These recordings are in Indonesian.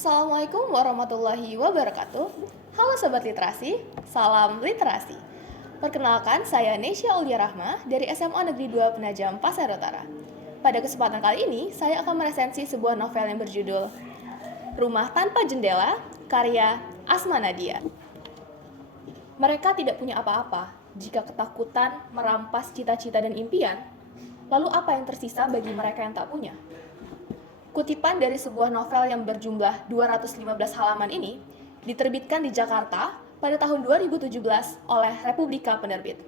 Assalamualaikum warahmatullahi wabarakatuh. Halo Sobat Literasi, salam literasi. Perkenalkan, saya Nesya Aulia Rahma dari SMA Negeri 2 Penajam, Pasar Utara. Pada kesempatan kali ini, saya akan meresensi sebuah novel yang berjudul Rumah Tanpa Jendela, karya Asma Nadia. Mereka tidak punya apa-apa jika ketakutan merampas cita-cita dan impian. Lalu apa yang tersisa bagi mereka yang tak punya? Kutipan dari sebuah novel yang berjumlah 215 halaman ini diterbitkan di Jakarta pada tahun 2017 oleh Republika Penerbit.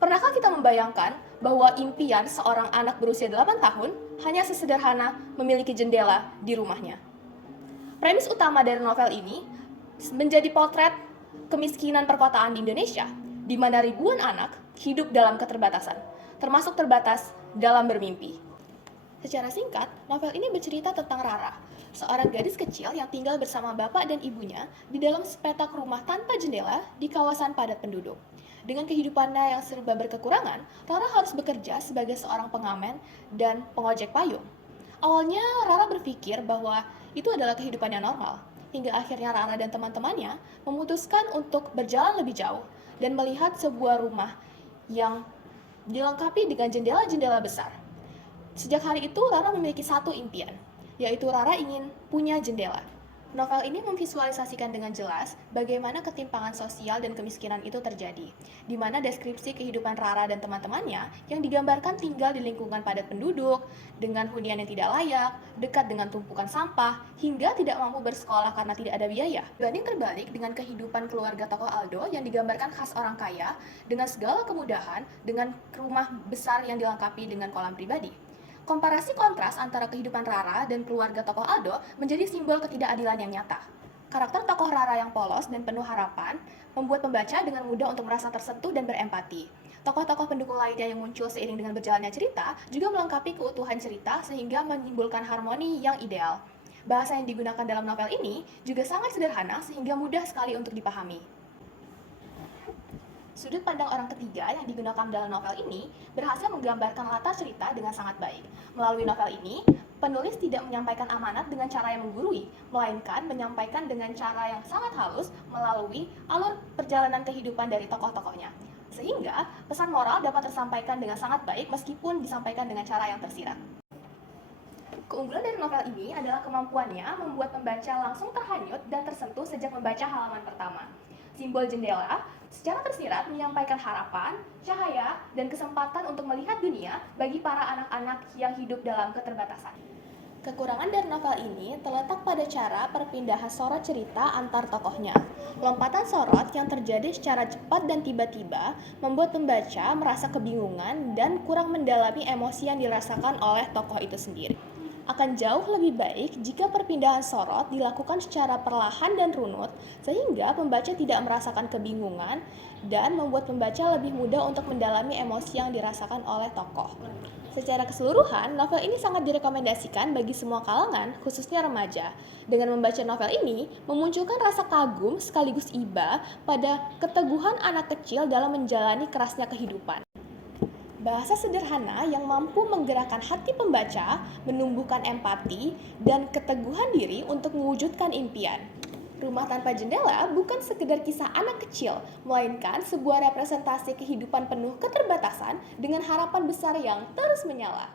Pernahkah kita membayangkan bahwa impian seorang anak berusia 8 tahun hanya sesederhana memiliki jendela di rumahnya? Premis utama dari novel ini menjadi potret kemiskinan perkotaan di Indonesia, di mana ribuan anak hidup dalam keterbatasan, termasuk terbatas dalam bermimpi. Secara singkat, novel ini bercerita tentang Rara, seorang gadis kecil yang tinggal bersama bapak dan ibunya di dalam sepetak rumah tanpa jendela di kawasan padat penduduk. Dengan kehidupannya yang serba berkekurangan, Rara harus bekerja sebagai seorang pengamen dan pengojek payung. Awalnya, Rara berpikir bahwa itu adalah kehidupan yang normal, hingga akhirnya Rara dan teman-temannya memutuskan untuk berjalan lebih jauh dan melihat sebuah rumah yang dilengkapi dengan jendela-jendela besar. Sejak hari itu, Rara memiliki satu impian, yaitu Rara ingin punya jendela. Novel ini memvisualisasikan dengan jelas bagaimana ketimpangan sosial dan kemiskinan itu terjadi, di mana deskripsi kehidupan Rara dan teman-temannya yang digambarkan tinggal di lingkungan padat penduduk, dengan hunian yang tidak layak, dekat dengan tumpukan sampah, hingga tidak mampu bersekolah karena tidak ada biaya. Banding terbalik dengan kehidupan keluarga tokoh Aldo yang digambarkan khas orang kaya, dengan segala kemudahan, dengan rumah besar yang dilengkapi dengan kolam pribadi. Komparasi kontras antara kehidupan Rara dan keluarga tokoh Aldo menjadi simbol ketidakadilan yang nyata. Karakter tokoh Rara yang polos dan penuh harapan membuat pembaca dengan mudah untuk merasa tersentuh dan berempati. Tokoh-tokoh pendukung lainnya yang muncul seiring dengan berjalannya cerita juga melengkapi keutuhan cerita sehingga menimbulkan harmoni yang ideal. Bahasa yang digunakan dalam novel ini juga sangat sederhana sehingga mudah sekali untuk dipahami. Sudut pandang orang ketiga yang digunakan dalam novel ini berhasil menggambarkan latar cerita dengan sangat baik. Melalui novel ini, penulis tidak menyampaikan amanat dengan cara yang menggurui, melainkan menyampaikan dengan cara yang sangat halus melalui alur perjalanan kehidupan dari tokoh-tokohnya. Sehingga pesan moral dapat tersampaikan dengan sangat baik meskipun disampaikan dengan cara yang tersirat. Keunggulan dari novel ini adalah kemampuannya membuat pembaca langsung terhanyut dan tersentuh sejak membaca halaman pertama. Simbol jendela secara tersirat menyampaikan harapan, cahaya, dan kesempatan untuk melihat dunia bagi para anak-anak yang hidup dalam keterbatasan. Kekurangan dari novel ini terletak pada cara perpindahan sorot cerita antar tokohnya. Lompatan sorot yang terjadi secara cepat dan tiba-tiba membuat pembaca merasa kebingungan dan kurang mendalami emosi yang dirasakan oleh tokoh itu sendiri. Akan jauh lebih baik jika perpindahan sorot dilakukan secara perlahan dan runut, sehingga pembaca tidak merasakan kebingungan dan membuat pembaca lebih mudah untuk mendalami emosi yang dirasakan oleh tokoh. Secara keseluruhan, novel ini sangat direkomendasikan bagi semua kalangan, khususnya remaja. Dengan membaca novel ini, memunculkan rasa kagum sekaligus iba pada keteguhan anak kecil dalam menjalani kerasnya kehidupan. Bahasa sederhana yang mampu menggerakkan hati pembaca, menumbuhkan empati, dan keteguhan diri untuk mewujudkan impian. Rumah Tanpa Jendela bukan sekedar kisah anak kecil, melainkan sebuah representasi kehidupan penuh keterbatasan dengan harapan besar yang terus menyala.